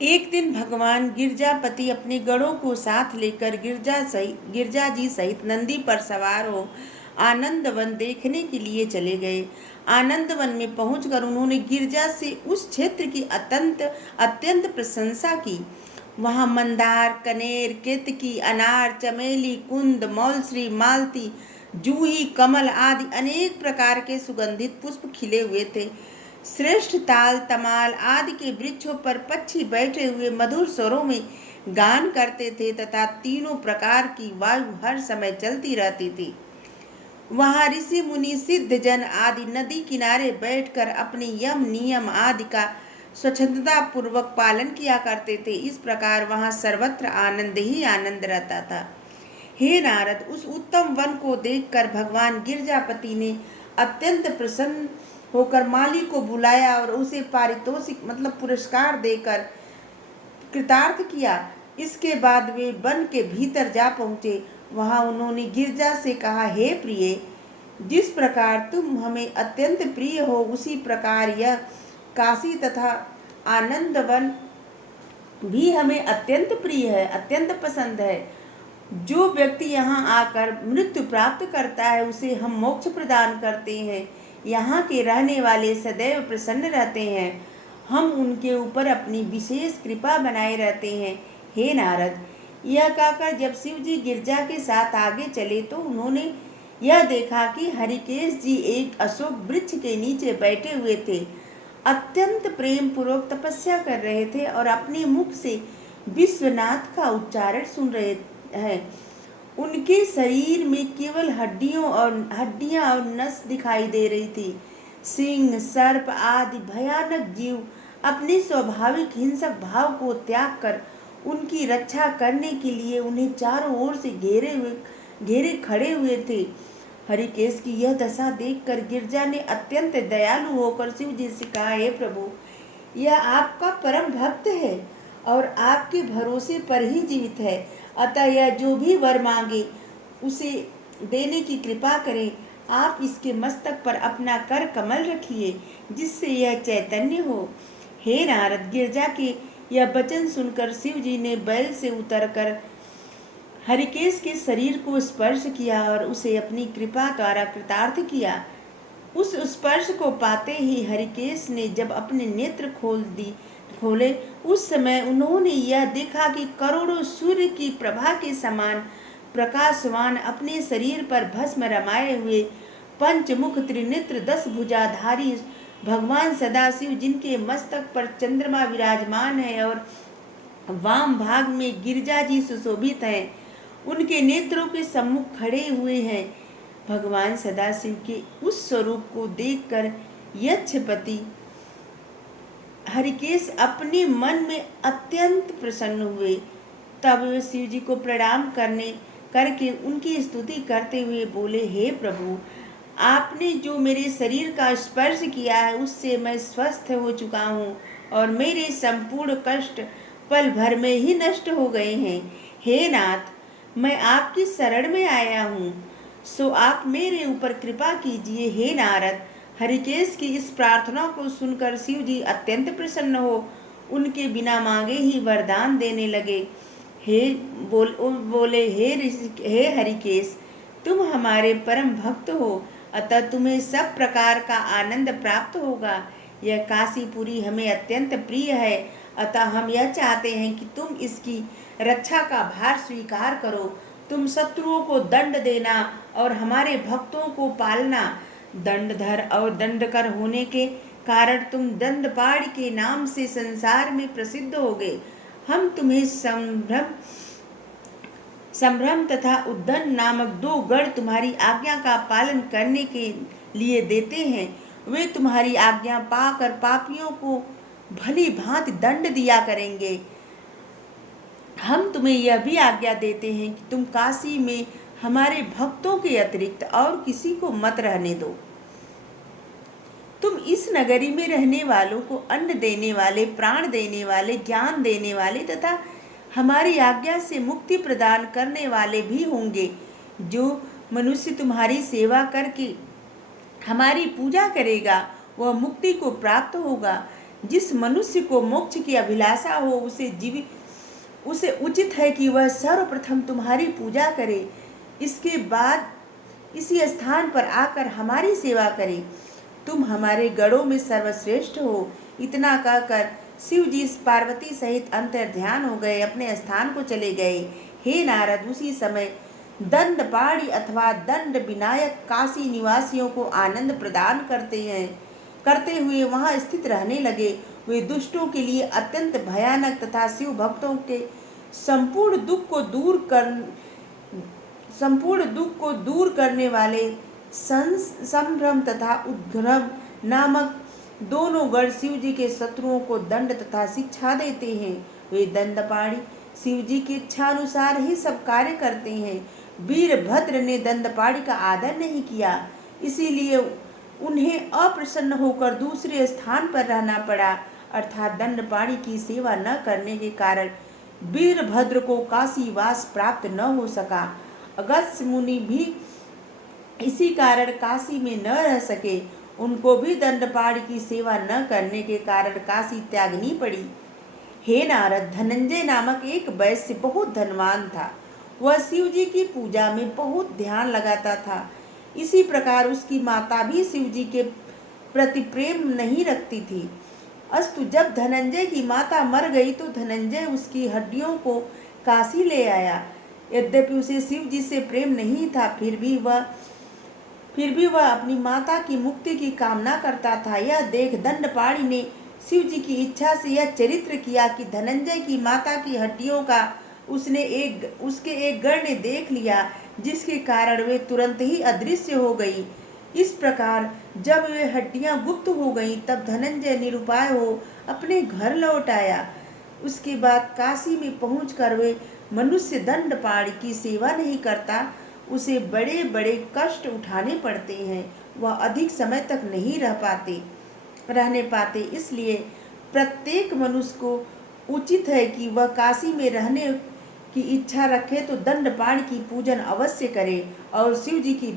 एक दिन भगवान गिरजापति अपने गणों को साथ लेकर गिरजा जी सहित नंदी पर सवार हो आनंद वन देखने के लिए चले गए। आनंद वन में पहुंचकर उन्होंने गिरजा से उस क्षेत्र की अत्यंत अत्यंत प्रशंसा की। वहां मंदार, कनेर, केतकी, अनार, चमेली, कुंद, मौलश्री, मालती, जूही, कमल आदि अनेक प्रकार के सुगंधित पुष्प खिले हुए थे। श्रेष्ठ ताल, तमाल आदि के वृक्षों पर पक्षी बैठे हुए मधुर स्वरों में गान करते थे तथा तीनों प्रकार की वायु हर समय चलती रहती थी। वहां ऋषि मुनि, सिद्ध जन आदि नदी किनारे बैठकर अपने यम नियम आदि का स्वच्छंदता पूर्वक पालन किया करते थे। इस प्रकार वहां सर्वत्र आनंद ही आनंद रहता था। हे नारद, उस उत्तम वन को देखकर भगवान गिरजापति ने अत्यंत प्रसन्न होकर माली को बुलाया और उसे पारितोषिक मतलब पुरस्कार देकर कृतार्थ किया। इसके बाद वे वन के भीतर जा पहुंचे। वहां उन्होंने गिरजा से कहा, हे प्रिय, जिस प्रकार तुम हमें अत्यंत प्रिय हो उसी प्रकार यह काशी तथा आनंद वन भी हमें अत्यंत प्रिय है, अत्यंत पसंद है। जो व्यक्ति यहाँ आकर मृत्यु प्राप्त करता है उसे हम मोक्ष प्रदान करते हैं। यहाँ के रहने वाले सदैव प्रसन्न रहते हैं। हम उनके ऊपर अपनी विशेष कृपा बनाए रहते हैं। हे नारद, यह कहकर जब शिव जी गिरजा के साथ आगे चले तो उन्होंने यह देखा कि हरिकेश जी एक अशोक वृक्ष के नीचे बैठे हुए थे। अत्यंत प्रेम पूर्वक तपस्या कर रहे थे और अपने मुख से विश्वनाथ का उच्चारण सुन रहे हैं। उनके शरीर में केवल हड्डियां और नस दिखाई दे रही थी। सिंह, सर्प आदि भयानक जीव अपने स्वाभाविक हिंसक भाव को त्याग कर उनकी रक्षा करने के लिए उन्हें चारों ओर से घेरे खड़े हुए थे। हरिकेश की यह दशा देखकर गिरजा ने अत्यंत दयालु होकर शिव जी से कहा, हे प्रभु, यह आपका परम भक्त है और आपके भरोसे पर ही जीवित है। अतः यह जो भी वर मांगे उसे देने की कृपा करें। आप इसके मस्तक पर अपना कर कमल रखिए जिससे यह चैतन्य हो। हे नारद, गिरजा के यह वचन सुनकर शिव जी ने बैल से उतरकर हरिकेश के शरीर को स्पर्श किया और उसे अपनी कृपा द्वारा कृतार्थ किया। उस स्पर्श को पाते ही हरिकेश ने जब अपने नेत्र खोले उस समय उन्होंने यह देखा कि करोड़ों सूर्य की प्रभा के समान प्रकाशवान अपने शरीर पर भस्म रमाए हुए पंचमुख त्रिनेत्र 10 भुजाधारी भगवान सदाशिव, जिनके मस्तक पर चंद्रमा विराजमान है और वाम भाग में गिरजा जी सुशोभित हैं, उनके नेत्रों के सम्मुख खड़े हुए हैं। भगवान सदाशिव के उस स्वरूप को देखकर यक्षपति हरिकेश अपने मन में अत्यंत प्रसन्न हुए। तब वे शिव जी को प्रणाम करके उनकी स्तुति करते हुए बोले, हे प्रभु, आपने जो मेरे शरीर का स्पर्श किया है उससे मैं स्वस्थ हो चुका हूँ और मेरे संपूर्ण कष्ट पल भर में ही नष्ट हो गए हैं। हे नाथ, मैं आपकी शरण में आया हूँ, सो आप मेरे ऊपर कृपा कीजिए। हे नारद, हरिकेश की इस प्रार्थना को सुनकर शिव जी अत्यंत प्रसन्न हो उनके बिना मांगे ही वरदान देने लगे। बोले, हे हरिकेश, तुम हमारे परम भक्त हो, अतः तुम्हें सब प्रकार का आनंद प्राप्त होगा। यह काशीपुरी हमें अत्यंत प्रिय है, अतः हम यह चाहते हैं कि तुम इसकी रक्षा का भार स्वीकार करो। तुम शत्रुओं को दंड देना और हमारे भक्तों को पालना। दंडधर और दंडकर होने के कारण तुम दंडपाणि के नाम से संसार में प्रसिद्ध होगे। हम तुम्हें संभ्रम तथा उद्दन नामक 2 गण तुम्हारी आज्ञा का पालन करने के लिए देते हैं। वे तुम्हारी आज्ञा पाकर पापियों को भली भांति दंड दिया करेंगे। हम तुम्हें यह भी आज्ञा देते हैं कि तुम काशी में हमारे भक्तों के अतिरिक्त और किसी को मत रहने दो। तुम इस नगरी में रहने वालों को अन्न देने वाले, प्राण देने वाले, ज्ञान देने वाले तथा हमारी आज्ञा से मुक्ति प्रदान करने वाले भी होंगे। जो मनुष्य तुम्हारी सेवा करके हमारी पूजा करेगा वह मुक्ति को प्राप्त होगा। जिस मनुष्य को मोक्ष की अभिलाषा हो उसे उचित है कि वह सर्वप्रथम तुम्हारी पूजा करे, इसके बाद इसी स्थान पर आकर हमारी सेवा करे। तुम हमारे गणों में सर्वश्रेष्ठ हो। इतना कहकर शिव जी पार्वती सहित अंतर्ध्यान हो गए, अपने स्थान को चले गए। हे नारद, उसी समय दंडपाणि अथवा दंड विनायक काशी निवासियों को आनंद प्रदान करते हुए वहां स्थित रहने लगे। वे दुष्टों के लिए अत्यंत भयानक तथा शिव भक्तों के संपूर्ण दुख को दूर करने वाले संभ्रम तथा उद्भ्रम नामक दोनों गण शिव जी के शत्रुओं को दंड तथा शिक्षा देते हैं। वे दंडपाणि शिव जी की इच्छा अनुसार ही सब कार्य करते हैं। वीरभद्र ने दंडपाणि का आदर नहीं किया, इसीलिए उन्हें अप्रसन्न होकर दूसरे स्थान पर रहना पड़ा, अर्थात दंडपाणि की सेवा न करने के कारण वीरभद्र को काशीवास प्राप्त न हो सका। अगस्त्य मुनि भी इसी कारण काशी में न रह सके। उनको भी दंडपाणि की सेवा न करने के कारण काशी त्यागनी पड़ी। हे नारद, धनंजय नामक एक वैश्य बहुत धनवान था। वह शिव जी की पूजा में बहुत ध्यान लगाता था। इसी प्रकार उसकी माता भी शिव जी के प्रति प्रेम नहीं रखती थी। अस्तु, जब धनंजय की माता मर गई तो धनंजय उसकी हड्डियों को काशी ले आया। यद्यपि उसे शिव जी से प्रेम नहीं था, फिर भी वह अपनी माता की मुक्ति की कामना करता था। यह देख दंडपाणि ने शिव जी की इच्छा से यह चरित्र किया कि धनंजय की माता की हड्डियों का उसके एक गण ने देख लिया, जिसके कारण वे तुरंत ही अदृश्य हो गई। इस प्रकार जब वे हड्डियां गुप्त हो गईं, तब धनंजय निरुपाय हो अपने घर लौट आया। उसके बाद काशी में पहुंचकर वे मनुष्य दंडपाणि की सेवा नहीं करता, उसे बड़े बड़े कष्ट उठाने पड़ते हैं। वह अधिक समय तक नहीं रहने पाते। इसलिए प्रत्येक मनुष्य को उचित है कि वह काशी में रहने की इच्छा रखे तो दंडपाणि की पूजन अवश्य करे और शिव जी की